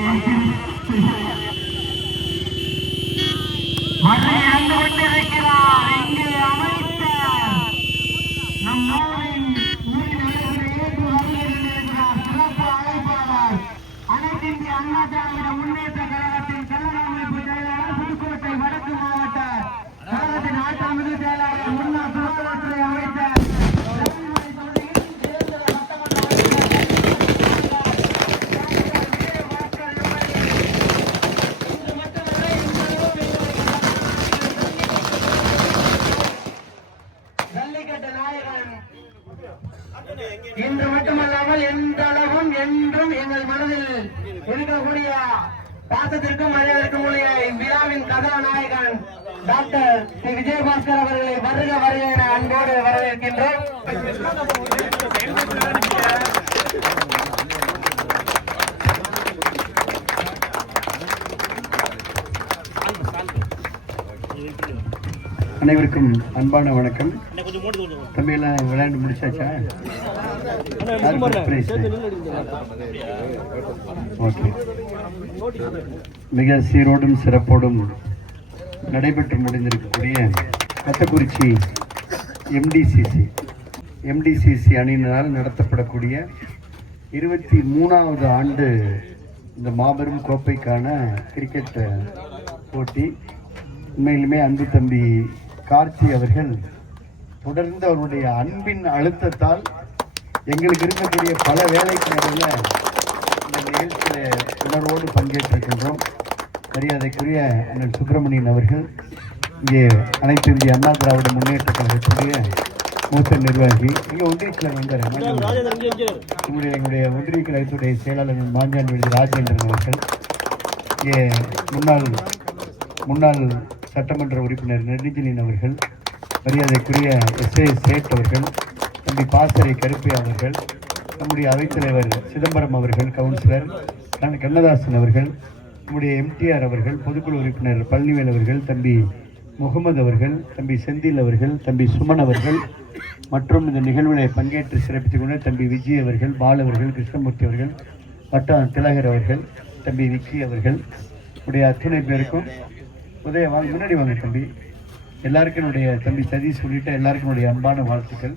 மதுரை முன்னேற்ற கழகத்தின் கல்லணமைப்பு செயலாளர் புதுக்கோட்டை வடக்கு மாவட்ட கழகத்தின் செயலாளர் முன்னாள் சுகாதாரத்துறை அமைச்சர் ரவிமணி தொகுதியின் தேர்தல் சட்டமன்ற ஜல்லிக்கட்டு நாயகன் இன்று மட்டுமல்லாமல் எந்த அளவும் என்றும் எங்கள் மனதில் இருக்கக்கூடிய பாசத்திற்கும் மரியாதைக்கும் உரிய இவ்விழாவின் கதாநாயகன் டாக்டர் ஸ்ரீ விஜயபாஸ்கர் அவர்களை வருக வருக என அன்போடு வரவேற்கின்றோம். அனைவருக்கும் அன்பான வணக்கம். தம்பியெல்லாம் விளையாண்டு முடிச்சாச்சா? ஓகே. மிக சீரோடும் சிறப்போடும் நடைபெற்று முடிந்திருக்கக்கூடிய கத்தக்குறிச்சி எம்டிசிசி எம்டிசிசி அணியினரால் நடத்தப்படக்கூடிய இருபத்தி மூணாவது ஆண்டு இந்த மாபெரும் கோப்பைக்கான கிரிக்கெட் போட்டி. உண்மையிலுமே அன்பு தம்பி கார்த்தி அவர்கள் தொடர்ந்து அவருடைய அன்பின் அழுத்தத்தால் எங்களுக்கு இருக்கக்கூடிய பல வேலைக்கு நடுவில் இந்த நிகழ்ச்சியில் உணர்வோடு பங்கேற்றிருக்கின்றோம். மரியாதைக்குரிய அண்ணன் சுப்பிரமணியன் அவர்கள் இங்கே அனைத்து இந்திய அண்ணா திராவிட முன்னேற்ற கழகத்துடைய மூத்த நிர்வாகி. இங்கே ஒன்றியத்தில் வந்தார் நம்முடைய எங்களுடைய ஒன்றிய கழகத்துடைய செயலாளர் மாஞ்சான் விடுதி ராஜேந்திரன் அவர்கள். இங்கே முன்னாள் முன்னாள் சட்டமன்ற உறுப்பினர் நெடுஞ்சலின் அவர்கள் மரியாதைக்குரிய எஸ் ஏ சேட் அவர்கள் தம்பி பாசறை கருப்பை அவர்கள் நம்முடைய அவைத்தலைவர் சிதம்பரம் அவர்கள் கவுன்சிலர் கண்ணதாசன் அவர்கள் நம்முடைய எம்டிஆர் அவர்கள் பொதுக்குழு உறுப்பினர் பழனிவேல் அவர்கள் தம்பி முகமது அவர்கள் தம்பி செந்தில் அவர்கள் தம்பி சுமன் அவர்கள் மற்றும் இந்த நிகழ்வுகளை பங்கேற்று சிறப்பித்துக் கொண்ட தம்பி விஜய் அவர்கள் பால் அவர்கள் கிருஷ்ணமூர்த்தி அவர்கள் வட்டா திலகர் அவர்கள் தம்பி விக்கி அவர்கள் உடைய அத்தனை பேருக்கும் உதய வாங்க முன்னாடி வாங்க தம்பி. எல்லாருக்கும் என்னுடைய தம்பி சதீஷ் உள்ளிட்ட எல்லாருக்கும் என்னுடைய அன்பான வாழ்த்துக்கள்.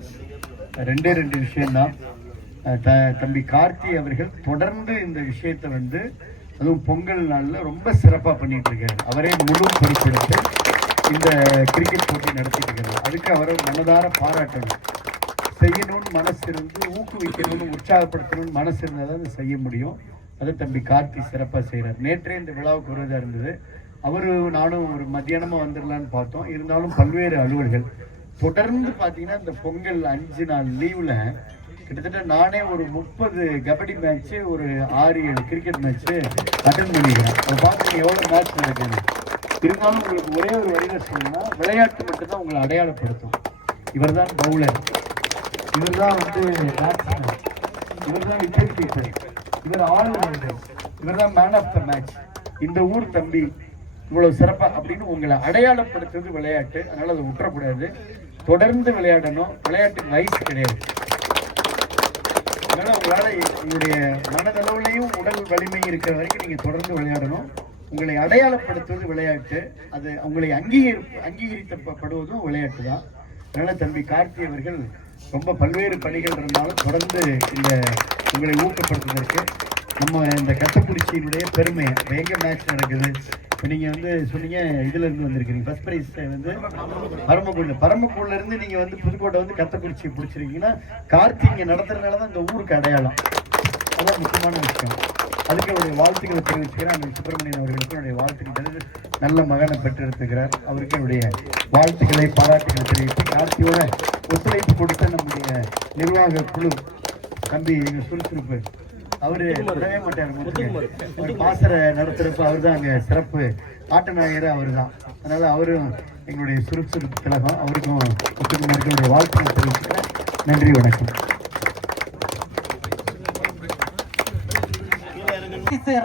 ரெண்டே ரெண்டு விஷயம்தான். த- தம்பி கார்த்தி அவர்கள் தொடர்ந்து இந்த விஷயத்தை வந்து அதுவும் பொங்கல் நாளில் ரொம்ப சிறப்பாக பண்ணிட்டு இருக்காரு அவரே முழு பொறுப்பெடுத்து இந்த கிரிக்கெட் போட்டி நடத்திட்டு இருக்காரு அதுக்கு அவரை மனதார பாராட்டணும். செய்யணும்னு மனசு இருந்து ஊக்குவிக்கணும்னு உற்சாகப்படுத்தணும்னு மனசு இருந்தால் தான் செய்ய முடியும். அதை தம்பி கார்த்தி சிறப்பாக செய்கிறார் நேற்றே இந்த விழாவுக்கு வருவதாக இருந்தது. அவரு நானும் ஒரு மத்தியானமாக வந்துடலான்னு பார்த்தோம். இருந்தாலும் பல்வேறு அலுவல்கள் தொடர்ந்து பார்த்தீங்கன்னா இந்த பொங்கல் அஞ்சு நாள் லீவில் கிட்டத்தட்ட நானே ஒரு முப்பது கபடி மேட்ச்சு ஒரு ஆறு ஏழு கிரிக்கெட் மேட்ச்சு அட்டன் பண்ணிக்கிறேன் அதை பார்த்து எவ்வளோ மேட்ச் நடக்குது? இருந்தாலும் உங்களுக்கு ஒரே ஒரு வழியில சொல்லணும்னா விளையாட்டு மட்டும்தான் உங்களை அடையாளப்படுத்தும். இவர் தான் பவுலர் இவர்தான் வந்து பேட்ஸ்மேன் இவர்தான் விக்கெட் கீப்பர் இவர் ஆல் இவர் தான் மேன் ஆஃப் த மேட்ச் இந்த ஊர் தம்பி. இவ்வளவு சிறப்பா அப்படின்னு உங்களை அடையாளப்படுத்துறது விளையாட்டு. அதனால அதை விட்டுறக்கூடாது. தொடர்ந்து விளையாடணும். விளையாட்டுக்கு வயசு கிடையாது. அதனால உங்களால உங்களுடைய மனதளவுலையும் உடல் வலிமை இருக்கிற வரைக்கும் நீங்க தொடர்ந்து விளையாடணும். உங்களை அடையாளப்படுத்துவது விளையாட்டு. அது உங்களை அங்கீகரி அங்கீகரித்தப்படுவதும் விளையாட்டு தான். அதனால தம்பி கார்த்தி அவர்கள் ரொம்ப பல்வேறு பணிகள் இருந்தாலும் தொடர்ந்து இந்த உங்களை ஊக்கப்படுத்துவதற்கு நம்ம இந்த கட்டக்குறிச்சியினுடைய பெருமை எங்கே எங்க மேட்ச் நடக்குது. நீங்கள் நீங்க வந்து சொன்னீங்க இதுல இருந்து வந்திருக்கீங்க. ஃபர்ஸ்ட் பிரைஸ் வந்து பரமக்குள்ள பரமக்குள்ள இருந்து நீங்க வந்து புதுக்கோட்டை வந்து கத்தக்குறிச்சி பிடிச்சிருக்கீங்கன்னா கார்த்தி நடத்துறதுனால தான் இந்த ஊருக்கு அடையாளம். அதான் முக்கியமான விஷயம். அதுக்கு அவருடைய வாழ்த்துக்களை தெரிவிச்சுக்கிறேன். அந்த சுப்பிரமணியன் அவர்களுக்கு என்னுடைய வாழ்த்துக்கள். நல்ல மகனை பெற்றெடுத்துக்கிறார். அவருக்கு என்னுடைய வாழ்த்துக்களை பாராட்டுகளை தெரிவித்து கார்த்தியோட ஒத்துழைப்பு கொடுத்த நம்முடைய நிர்வாக குழு தம்பி எங்கள் சுறுசுறுப்பு. அவரு விடவே மாட்டார் பாசறை நடத்துறப்ப அவர் தான் அங்க சிறப்பு. ஆட்ட நாயகர் அவர் தான் அதனால அவரும் எங்களுடைய சுறுசுறுப்பு திலகம் அவருக்கும் முத்துக்குமாருக்கு என்னுடைய வாழ்த்துக்களை தெரிவிச்சுக்கிறேன். நன்றி வணக்கம்.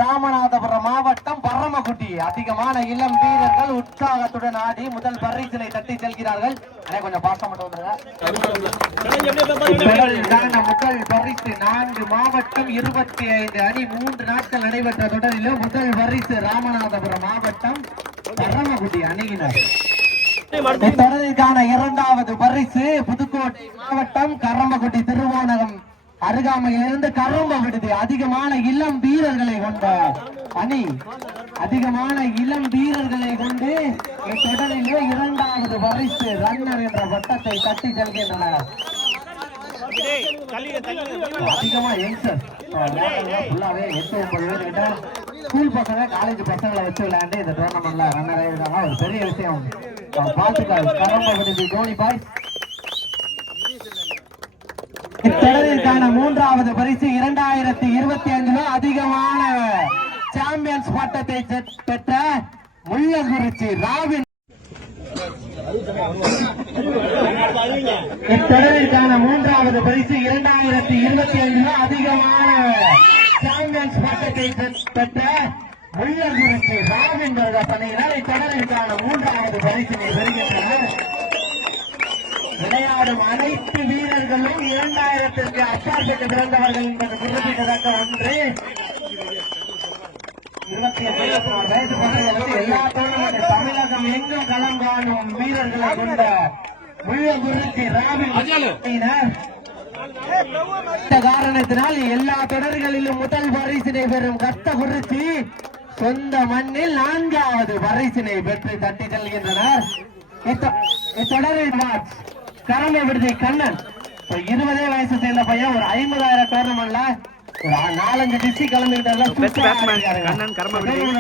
ராமநாதபுரம் மாவட்டம். பரமக்குட்டி அதிகமான இளம் வீரர்கள் உற்சாகத்துடன் ஆடி முதல் பரிசினை தட்டி செல்கிறார்கள். அண்ணே, கொஞ்சம் பாசம் தொடரிற்கான முதல் பரிசு நான்கு மாவட்டம் இருபத்தி ஐந்து அணி மூன்று நாட்கள் நடைபெற்ற தொடரிலும் முதல் பரிசு ராமநாதபுரம் மாவட்டம் பரமக்குடி அணியினர். இத்தொடரிற்கான இரண்டாவது பரிசு புதுக்கோட்டை மாவட்டம் கரம்பக்குடி திருவோணகம் அருகாமையிலிருந்து கரம்ப விடுதி. அதிகமான இளம் வீரர்களை கொண்ட அணி அதிகமான இளம் வீரர்களை கொண்டு இத்தொடரிலே இரண்டாவது பரிசு ரன்னர் என்ற பட்டத்தை தட்டி செல்கின்றனர். அதிகமா யங்ஸ்டர் ஃபுல்லாவே எட்டு ஒன்பது பேர் கிட்ட ஸ்கூல் பசங்க காலேஜ் பசங்களை வச்சு விளையாண்டு இந்த டோர்னமெண்ட்ல ரன்னர் ஆயிருக்காங்க ஒரு பெரிய விஷயம். பார்த்துக்கால் கரம்ப விடுதி தோனி பாய் இத்தொடரிற்கான மூன்றாவது பரிசு இரண்டாயிரத்தி இருபத்தி அஞ்சுல அதிகமான சாம்பியன்ஸ் பட்டத்தை பெற்ற முள்ளங்குறிச்சி ராவின் இத்தொடரிற்கான மூன்றாவது பரிசு இரண்டாயிரத்தி இருபத்தி ஐந்துல அதிகமான சாம்பியன்ஸ் பட்டத்தை பெற்ற முள்ளங்குறிச்சி ராவின் பணியினர் இத்தொடரிற்கான மூன்றாவது பரிசினை பெறுகின்றனர். விளையாடும் அனைத்து வீரர்களும் இரண்டாயிரத்திற்கு அப்பாற்பட்டு பிறந்தவர்கள் என்பது குறிப்பிடத்தக்க ஒன்று இருபத்தி எட்டு இருபத்தி நாலு வயசு பசங்களுக்கு எல்லா தமிழகம் எங்கும் களம் காணும் வீரர்களை கொண்ட முள்ளங்குறிச்சி ராபின் காரணத்தினால் எல்லா தொடர்களிலும் முதல் பரிசினை பெறும் கத்த குறிச்சி சொந்த மண்ணில் நான்காவது பரிசினை பெற்று தட்டி செல்கின்றனர் இத்தொடரில் மேட்ச் கரமை விடுதி கண்ணன். இருபதே வயசு சேர்ந்த பையன் ஒரு ஐம்பதாயிரம் டோர்னமெண்ட்ல நாலஞ்சு டிஸ்ட்ரிக் விடுதி.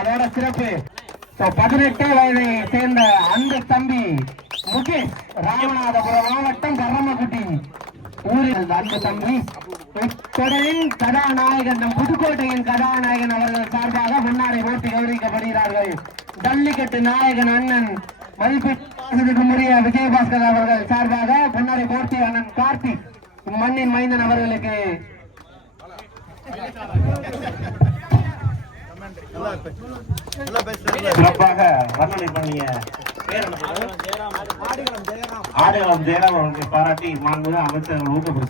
அதோட சிறப்பு. So, பதினெட்டு வயதை சேர்ந்த அந்த தம்பி முகேஷ் ராமநாதபுரம் மாவட்டம் கரமக்குட்டி ஊரில் அந்த தம்பி. தொடரின் கதாநாயகன் நம் புதுக்கோட்டையின் கதாநாயகன் அவர்கள் சார்பாக முன்னாடி ஓட்டி கௌரவிக்கப்படுகிறார்கள். ஜல்லிக்கட்டு நாயகன் அண்ணன் மதிப்பிற்குரிய விஜயபாஸ்கர் அவர்கள் சார்பாக முன்னாடி மூர்த்தி அண்ணன் கார்த்திக் மண்ணின் மைந்தன் அவர்களுக்கு சிறப்பாக வர்ணனை பண்ணிய ஆடுகளம் ஜெயராம் அவர்களை பாராட்டி மாண்புமிகு அமைச்சர்கள் ஊக்கப்படுத்த